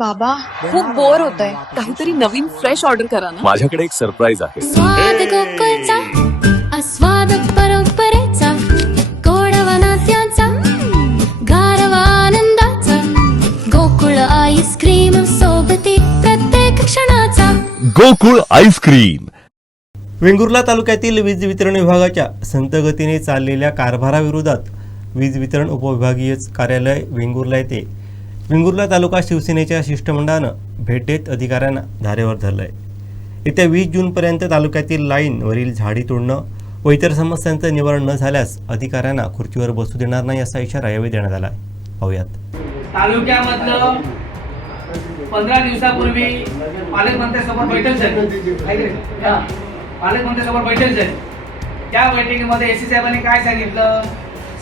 बाबा खूप बोर होतंय, काहीतरी नवीन फ्रेश ऑर्डर करा ना. माझ्याकडे एक सरप्राईज आहे. स्वाद गोकुळचा आस्वाद परंपरेचा गोडवा नात्याचा गारवा आनंदाचा गोकुळ आईस्क्रीम सोबती प्रत्येक क्षणाचा गोकुळ आईस्क्रीम. वेंगुर्ला तालुक्यातील वीज वितरण विभागाच्या संत गतीने चाललेल्या कारभाराविरोधात वीज वितरण उपविभागीय कार्यालय वेंगुर्ला येथे वेंगुर्ला तालुका शिवसेनेच्या शिष्टमंडळानं भेट देत अधिकाऱ्यांना धारेवर धरलं आहे. येत्या 20 जूनपर्यंत तालुक्यातील लाईनवरील झाडी तोडणं व इतर समस्यांचं निवारण न झाल्यास अधिकाऱ्यांना खुर्चीवर बसू देणार नाही असा इशारा यावेळी देण्यात आला आहे. पाहूयात. तालुक्यामधलं 15 दिवसापूर्वी पालकमंत्र्यांसोबत बैठक झाली. पालकमंत्र्यांसोबत बैठक झाली. त्या बैठकीमध्ये एसी साहेबांनी काय सांगितलं,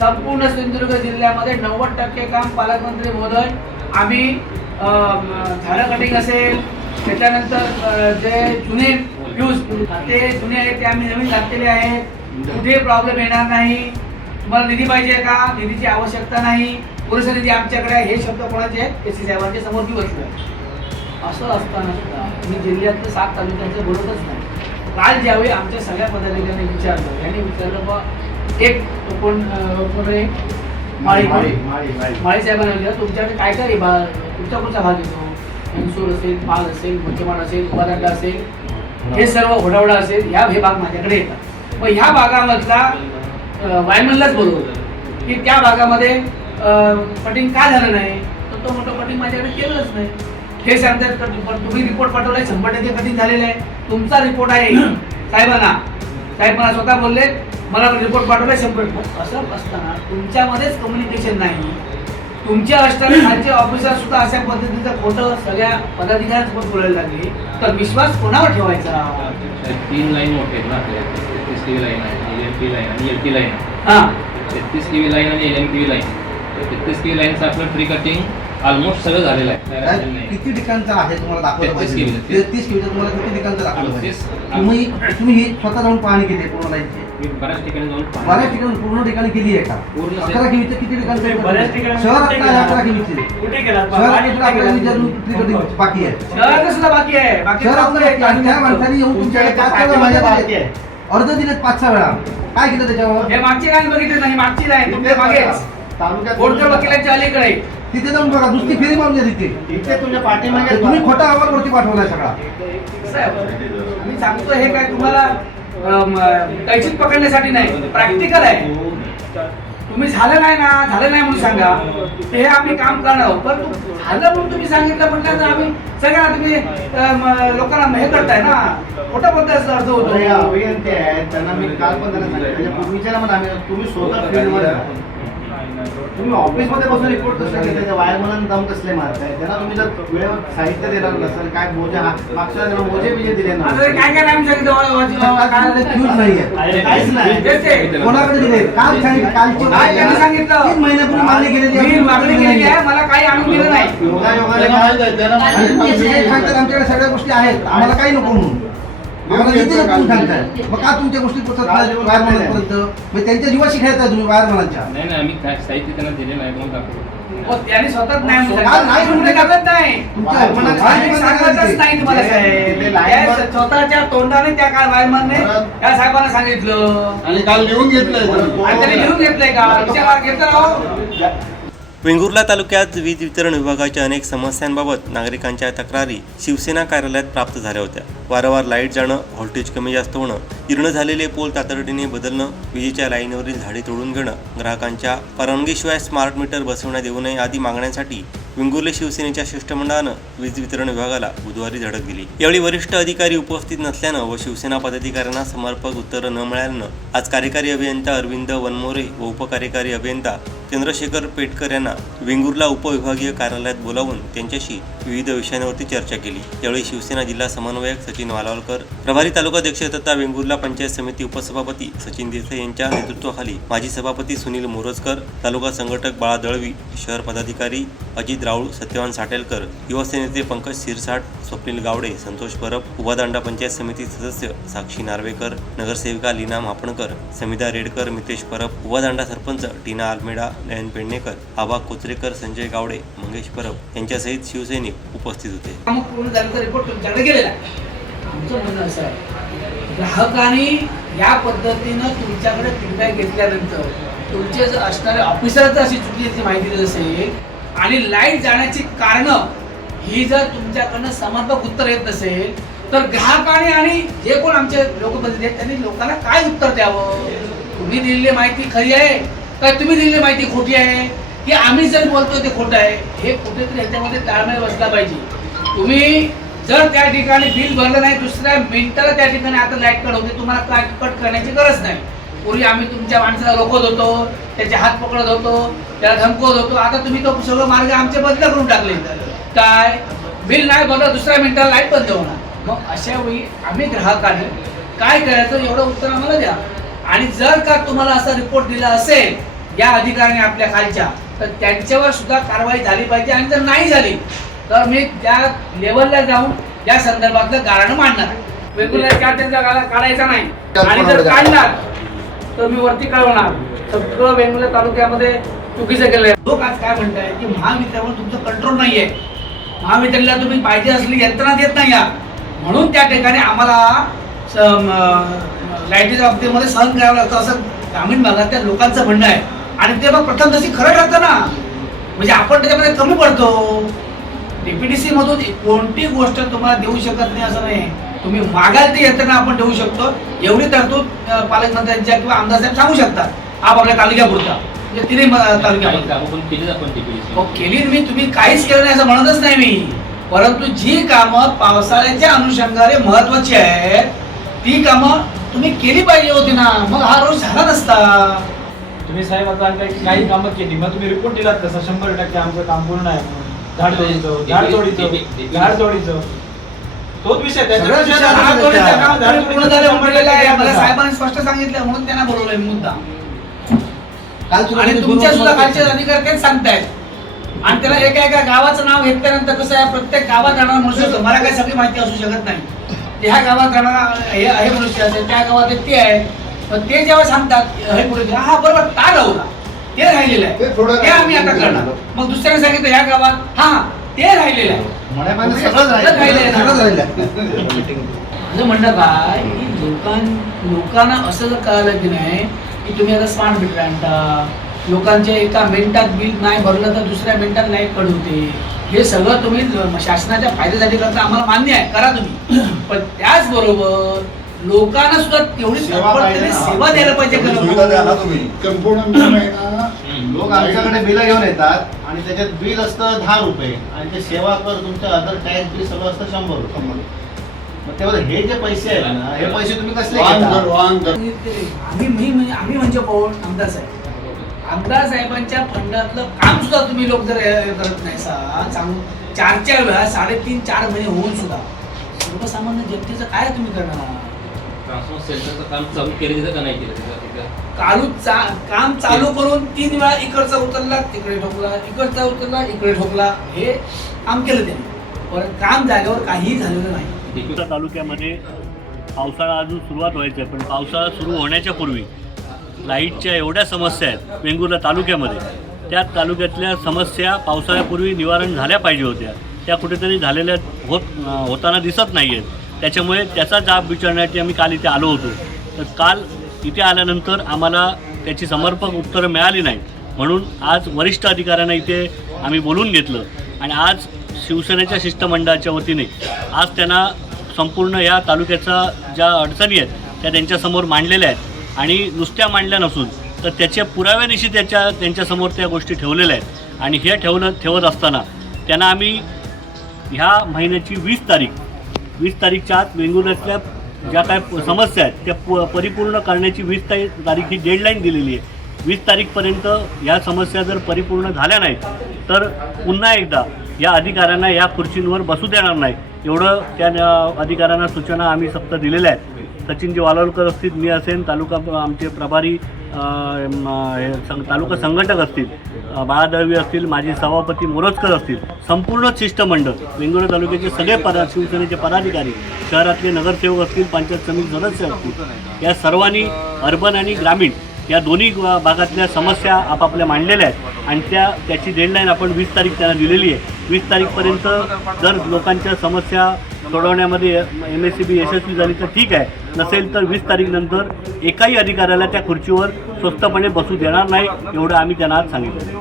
संपूर्ण सिंधुदुर्ग जिल्ह्यामध्ये 90% काम पालकमंत्री महोदय आम्ही झाडं कटिंग असेल, त्याच्यानंतर जे जुने फ्यूज ते जुने आहेत ते आम्ही नवीन घातलेले आहेत. कुठे प्रॉब्लेम येणार नाही. तुम्हाला निधी पाहिजे का? निधीची आवश्यकता नाही. पुरेसा निधी आमच्याकडे आहे. हे शब्द कोणाचे आहेत? एसी साहेबांच्या समोर की बसले. असं असताना मी जिल्ह्यातलं 7 तालुक्यांचं बोलतच नाही. काल ज्यावेळी आमच्या सगळ्या पदाधिकाऱ्यांनी विचारलं, त्यांनी विचारलं बा एक कोण माळी साहेबांना विचारलं तुमच्याकडे काय काय तुमचा कुठचा भाग येतो? मनसूर असेल, माल असेल, मुख्यमान असेल, उपादंड असेल, हे सर्व घोडावडा असेल, हे भाग माझ्याकडे येतात. मग ह्या भागामधला वायमनलाच बोलवलं की त्या भागामध्ये कटिंग का झालं नाही, तर तो मोठं कटिंग माझ्याकडे केलंच नाही. हे सांगतात तुम्ही रिपोर्ट पाठवलाय, 100% कटिंग झालेलं आहे. तुमचा रिपोर्ट आहे साहेबांना. साहेब मला स्वतः बोलले मला रिपोर्ट पाठवलाय 100%. असं असताना तुमच्यामध्येच कम्युनिकेशन नाही. तुमच्या असताना खालचे ऑफिसर सुद्धा अशा पद्धतीचं खोटं सगळ्या पदाधिकाऱ्यांसोबत बोलायला लागले तर विश्वास कोणावर ठेवायचा? 3 लाईन मोठे आहेत ना आपल्या. 33 केवी लाईन आहे, LMP लाईन आणि LP लाईन. हां, 33 केवी लाईन आणि LMP लाईन. 33 केवी लाईनचं आपलं ट्री कटिंग ऑलमोस्ट सगळं झालेलं आहे. किती ठिकाणचं आहे तुम्हाला दाखवलं पाहिजे? 33 केवीचं तुम्हाला किती ठिकाणचं दाखवलं पाहिजे? 33 तुम्ही स्वतः जाऊन पाहणी केली आहे पूर्ण लाईनची? मी बऱ्याच ठिकाणी जाऊन बऱ्याच ठिकाणी पूर्ण ठिकाणी केली आहे का? पूर्ण 11 केवीचं किती ठिकाणचं? बऱ्याच ठिकाणी शहरात काय 11 केवीची? कुठे गेलात? शहरात आपल्याला विचारून ट्री बाकी आहे. शहरात सुद्धा बाकी आहे. बाकी शहरात त्या माणसाने येऊन तुमच्याकडे 5-6 वेळा माझ्या अर्ज दिलेत 5-6 वेळा. काय केलं त्याच्यावर? हे मागची लाईन बघितली नाही. मागची लाईन तुमच्या मागेच कोणत्या वकिलांच्या अलीकडे तिथे जाऊन बघा, नुसती फेरी मारली तिथे तुमच्या पाठीमागे. तुम्ही खोटा अहवाल वरती पाठवलाय सगळा. मी सांगतो हे काय तुम्हाला कैचीत पकडण्यासाठी नाही, प्रॅक्टिकल आहे. तुम्ही झालं नाही म्हणून सांगा, ते आम्ही काम करणार आहोत. पण झालं म्हणून तुम्ही सांगितलं म्हटलं तर आम्ही सगळ्यांना तुम्ही लोकांना हे करताय ना, खोटं बोलताय अर्थ होतो. अभियंते आहेत त्यांना मी काल पण त्यांना सांगितलं, विचारामध्ये आम्ही तुम्ही स्वतः फील्डवर तुम्ही ऑफिसमध्ये बसून रिपोर्ट कसं केलं, त्याच्या वायरमन जाऊन कसले मारताय त्यांना. तुम्ही जर वेळेवर साहित्य देणार नसेल, काय मोजे मागच्या मोजे बिजे दिले ना, काय काय आम्ही फ्यूज नाहीये, काहीच नाही. कोणाकडे दिले? काल सांगितलं 3 महिन्यापूर्वी मागणी केलेली मागणी केलेली आहे, मला काही आणून दिलं नाही. आमच्याकडे सगळ्या गोष्टी आहेत, आम्हाला काही नको म्हणून आम्हाला किती नको सांगताय. मग का तुमच्या गोष्टी वायरमनापर्यंत त्यांच्या जीवाशी खेळताय तुम्ही वायरमनांच्या? नाही आम्ही काय साहित्य त्यांना दिले नाही म्हणून दाखवतो. त्यांनी स्वतःच नाही स्वतःच्या तोंडाने त्या काल वायरमनने त्या साहेबांना सांगितलं आणि काल लिहून घेतलंय. त्यांनी लिहून घेतलंय का? घेतलं. वेंगुर्ला तालुक्यात वीज वितरण विभागाच्या अनेक समस्यांबाबत नागरिकांच्या तक्रारी शिवसेना कार्यालयात प्राप्त झाल्या होत्या. वारंवार लाईट जाणं, व्होल्टेज कमी जास्त होणं, जीर्ण झालेले पोल तातडीने बदलणं, विजेच्या लाईनवरील झाडे तोडून घेणं, ग्राहकांच्या परवानगीशिवाय स्मार्ट मीटर बसवण्यात येऊ नये आदी मागण्यांसाठी वेंगुर्ले शिवसेनेच्या शिष्टमंडळानं वीज वितरण विभागाला बुधवारी धडक दिली. यावेळी वरिष्ठ अधिकारी उपस्थित नसल्यानं व शिवसेना पदाधिकाऱ्यांना समर्पक उत्तरं न मिळाल्यानं आज कार्यकारी अभियंता अरविंद वनमोरे व उपकार्यकारी अभियंता चंद्रशेखर पेटकर यांना वेंगुर्ला उपविभागीय कार्यालयात बोलावून त्यांच्याशी विविध विषयांवरती चर्चा केली. यावेळी शिवसेना जिल्हा समन्वयक सचिन वालावलकर, प्रभारी तालुकाध्यक्ष तथा वेंगुर्ला पंचायत समिती उपसभापती सचिन देसाई यांच्या नेतृत्वाखाली माजी सभापती सुनील मोरजकर, तालुका संघटक बाळा दळवी, शहर पदाधिकारी अजित राऊळ, सत्यवान साटेलकर, युवासेनेचे पंकज शिरसाट, स्वप्नील गावडे, संतोष परब, उभादांडा पंचायत समिती सदस्य साक्षी नार्वेकर, नगरसेविका लीना मापणकर, समिधा रेडकर, मितेश परब, उभादांडा सरपंच टीना आलमेडा, नयन पेडणेकर, आबा कोचरेकर, संजय गावडे, मंगेश परब यांच्यासहित शिवसैनिक उपस्थित होते. मग पूर्ण झाल्याचा रिपोर्ट तुमच्याकडे गेलेला आहे. आमचं म्हणणं असं आहे, ग्राहकांनी या पद्धतीनं तुमच्याकडे फीडबॅक घेतल्यानंतर तुमचे जर असणारे ऑफिसर जर अशी चुकीची माहिती देत असेल आणि लाईट जाण्याची कारणं ही जर तुमच्याकडनं समर्पक उत्तर येत नसेल तर ग्राहकांनी आणि जे कोण आमचे लोकप्रतिनिधी आहेत त्यांनी लोकांना काय उत्तर द्यावं? तुम्ही दिलेली माहिती खरी आहे का तुम्ही दिलेली माहिती खोटी आहे की आम्ही जर बोलतोय ते खोटं आहे? हे कुठेतरी ह्याच्यामध्ये ताळमेळ बसला पाहिजे. तुम्ही जर त्या ठिकाणी बिल भरलं नाही दुसऱ्या मिनिटाला त्या ठिकाणी आता लाईट कट होते, तुम्हाला कट करण्याची गरज नाही. पूर्वी आम्ही तुमच्या माणसाला रोखत होतो, त्याचे हात पकडत होतो, त्याला धमकवत होतो. आता तुम्ही तो सगळं मार्ग आमचे बंद करून टाकले. काय बिल नाही भरलं दुसऱ्या मिनिटाला लाईट बंद होणार. मग अशा वेळी आम्ही ग्राहकाने काय करायचं एवढं उत्तर आम्हाला द्या. आणि जर का तुम्हाला असा रिपोर्ट दिला असेल या अधिकाऱ्याने आपल्या खालच्या, तर त्यांच्यावर सुद्धा कारवाई झाली पाहिजे. आणि जर नाही झाली तर मी त्या लेवलला जाऊन या संदर्भातलं गाळण मांडणार. वेगवेगळ्या त्यांचा गाळा काढायचा नाही आणि जर काढणार तर मी वरती कळवणार. सगळं वेगवेगळ्या तालुक्यामध्ये चुकीचं केलंय. लोक आज काय म्हणताय की महावितरणवर तुमचं कंट्रोल नाहीये, महावितरणला तुम्ही पाहिजे असलेली यंत्रणा देत नाही या, म्हणून त्या ठिकाणी आम्हाला लाईटीच्या बाबतीमध्ये सहन करावं लागतं असं ग्रामीण भागातल्या लोकांचं म्हणणं आहे. आणि ते मग प्रथम तशी खरं ठरतं ना, म्हणजे आपण त्याच्यामध्ये कमी पडतो. डीपीडीसी मधून कोणती गोष्ट तुम्हाला देऊ शकत नाही असं नाही. तुम्ही मागाल ती यंत्रणा आपण देऊ शकतो एवढी तरतूद पालकमंत्र्यांच्या किंवा आमदार साहेब सांगू शकतात. आपल्या तालुक्यापुरता म्हणजे तिन्ही तालुक्यात केली मी, तुम्ही काहीच केलं नाही असं म्हणतच नाही मी. परंतु जी कामं पावसाळ्याच्या अनुषंगाने महत्वाची आहेत ती कामं तुम्ही केली पाहिजे होती ना, मग हा रोज झाला नसता. तुम्ही साहेब आता काही कामं केली, मग तुम्ही रिपोर्ट दिलात तसं 100% आमचं काम पूर्ण आहे म्हणून. झाड तोडीचं तोच विषय साहेबांनी स्पष्ट सांगितलं म्हणून त्यांना बोलवलंय मुद्दा. आणि तुमच्या सुद्धा खालचे अधिकारी तेच सांगतायत. आणि त्याला एका गावाचं नाव घेतल्यानंतर कसं आहे, प्रत्येक गावात राहणारा मनुष्य, मला काही सगळी माहिती असू शकत नाही. ह्या गावात राहणारा हे मनुष्य असेल, त्या गावात ते आहे. पण ते जेव्हा सांगतात हे पुढे हा बरोबर का लावला ते राहिलेलं आहे ते आम्ही आता करणार. मग दुसऱ्याने सांगितलं ह्या गावात हा ते राहिलेलं आहे. माझं म्हणणं काय की लोकांना असं जर कळालं की नाही की तुम्ही आता स्मार्ट मीटर आणता, लोकांच्या एका मिनिटात बिल नाही भरलं तर दुसऱ्या मिनिटात लाईट कट होते, हे सगळं तुम्ही शासनाच्या फायद्यासाठी करता, आम्हाला मान्य आहे, करा तुम्ही. पण त्याचबरोबर लोकांना सुद्धा तेवढी सेवा द्यायला पाहिजे. लोक आमच्याकडे बिल घेऊन येतात आणि त्याच्यात बिल असतं 10 रुपये आणि ते सेवा कर तुमचं अदर टॅक्स बिल सगळं असतं 100 रुपये. मग तेव्हा हे जे पैसे आहेत ना, हे पैसे तुम्ही कसले आम्ही म्हणजे कोण? आमदार साहेब. आमदार साहेबांच्या फंडातलं काम सुद्धा तुम्ही लोक जर करत नाही सांगून 4 वेळा 3.5-4 महिने होऊन सुद्धा सर्वसामान्य जनतेचं काय तुम्ही करणार? ट्रान्सफर सेंटरचं काम चालू केलं का नाही केलं? काम चालू करून 3 वेळा इकडचा उचलला तिकडे ठोकला, इकडचा उचलला इकडे ठोकला, हे काम केलं त्यांनी. पण काम जागेवर काहीही झालेलं नाही. तालुक्यामध्ये पावसाळा अजून सुरुवात व्हायची आहे, पण पावसाळा सुरू होण्याच्या पूर्वी लाईटच्या एवढ्या समस्या आहेत वेंगुर्ला तालुक्यामध्ये. त्या तालुक्यातल्या समस्या पावसाळ्यापूर्वी निवारण झाल्या पाहिजे होत्या, त्या कुठेतरी झालेल्या होताना दिसत नाही आहेत. त्याच्यामुळे त्याचा जाब विचारण्यासाठी आम्ही काल इथे आलो होतो. तर काल इथे आल्यानंतर आम्हाला त्याची समर्पक उत्तरं मिळाली नाही, म्हणून आज वरिष्ठ अधिकाऱ्यांना इथे आम्ही बोलून घेतलं आणि आज शिवसेनेच्या शिष्टमंडळाच्या वतीने आज त्यांना संपूर्ण या तालुक्याच्या ज्या अडचणी आहेत त्या त्यांच्यासमोर मांडलेल्या आहेत. आणि नुसत्या मांडल्या नसून तर त्याच्या पुराव्यानिशी त्यांच्यासमोर त्या गोष्टी ठेवलेल्या आहेत. आणि हे ठेवत असताना त्यांना आम्ही ह्या महिन्याची 20 तारीखच्या आत वेंगुर्ल्यातल्या ज्या काय समस्या आहेत त्या परिपूर्ण करण्याची 20 तारीख ही डेडलाईन दिलेली आहे. 20 तारीखपर्यंत ह्या समस्या जर परिपूर्ण झाल्या नाहीत तर पुन्हा एकदा या अधिकाऱ्यांना या खुर्चींवर बसू देणार नाही, एवढं त्या अधिकाऱ्यांना सूचना आम्ही सक्त दिलेल्या आहेत. सचिनजी वालावलकर असतील, मी असेल, तालुका आमचे प्रभारी तालुका संघटक असतील, बाळादळवी असतील, माजी सभापती मोरजकर असतील, संपूर्ण शिष्टमंडळ वेंगुर्ला तालुक्याचे सगळे शिवसेनेचे पदाधिकारी, शहरातले नगरसेवक असतील, पंचायत समिती सदस्य असतील, या सर्वांनी अर्बन आणि ग्रामीण या दोन्ही भागातल्या समस्या आपापल्या मांडलेल्या आहेत आणि त्याची डेडलाईन आपण 20 तारीख त्यांना दिलेली आहे. 20 तारीखपर्यंत जर लोकांच्या समस्या सोडवण्यामध्ये MSCB यशस्वी झाली तर ठीक आहे, नसेल तर 20 तारीखनंतर एकाही अधिकाऱ्याला त्या खुर्चीवर स्वस्तपणे बसू देणार नाही, एवढं आम्ही त्यांना आज सांगितलं.